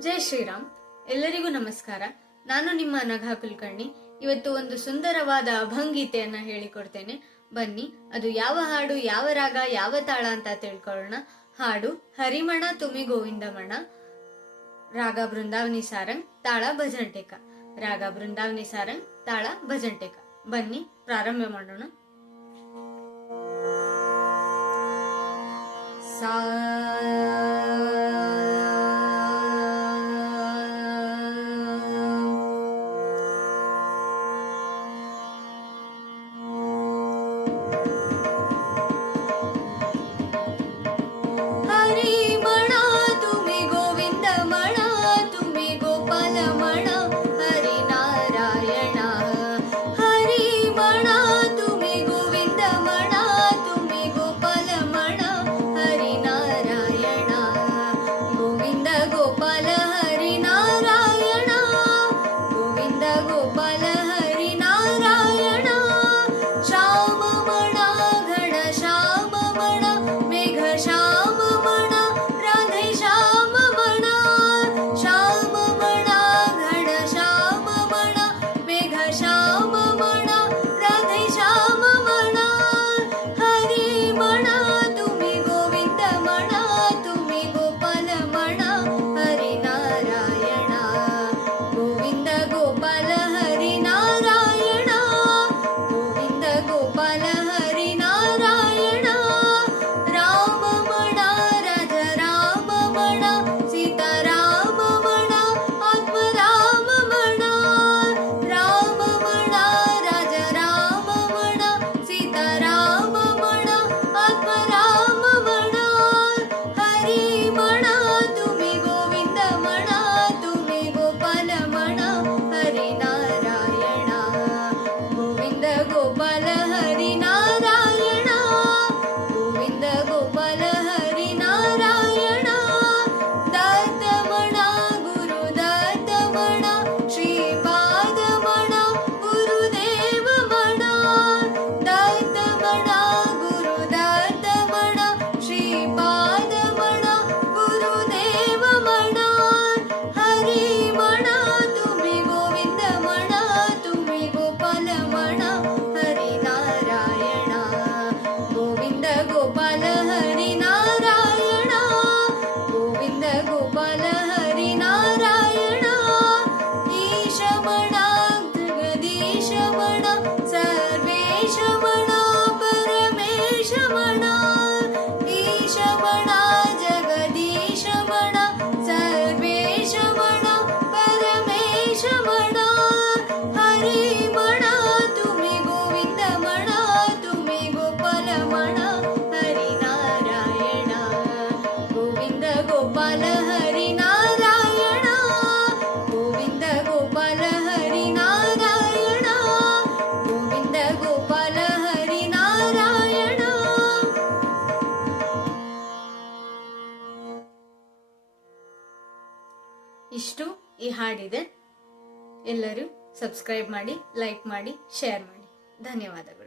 ಜೈ ಶ್ರೀರಾಮ್. ಎಲ್ಲರಿಗೂ ನಮಸ್ಕಾರ. ನಾನು ನಿಮ್ಮ ನಘಾ ಕುಲಕರ್ಣಿ. ಇವತ್ತು ಒಂದು ಸುಂದರವಾದ ಅಭಂಗೀತೆಯನ್ನ ಹೇಳಿಕೊಡ್ತೇನೆ. ಬನ್ನಿ, ಅದು ಯಾವ ಹಾಡು, ಯಾವ ರಾಗ, ಯಾವ ತಾಳ ಅಂತ ತಿಳ್ಕೊಳ್ಳೋಣ. ಹಾಡು, ಹರಿಮಣ ತುಮಿ ಗೋವಿಂದಮಣ ರಾಗ ಬೃಂದಾವನಿ ಸಾರಂಗ್, ತಾಳ ಭಜಂಟೇಕ. ರಾಗ ಬೃಂದಾವನಿ ಸಾರಂಗ್, ತಾಳ ಭಜಂಟೇಕ. ಬನ್ನಿ, ಪ್ರಾರಂಭ ಮಾಡೋಣ. ಸಾ ಇಷ್ಟು ಈ ಹಾಡಿದೆ. ಎಲ್ಲರೂ ಸಬ್ಸ್ಕ್ರೈಬ್ ಮಾಡಿ ಲೈಕ್ ಮಾಡಿ ಶೇರ್ ಮಾಡಿ. ಧನ್ಯವಾದಗಳು.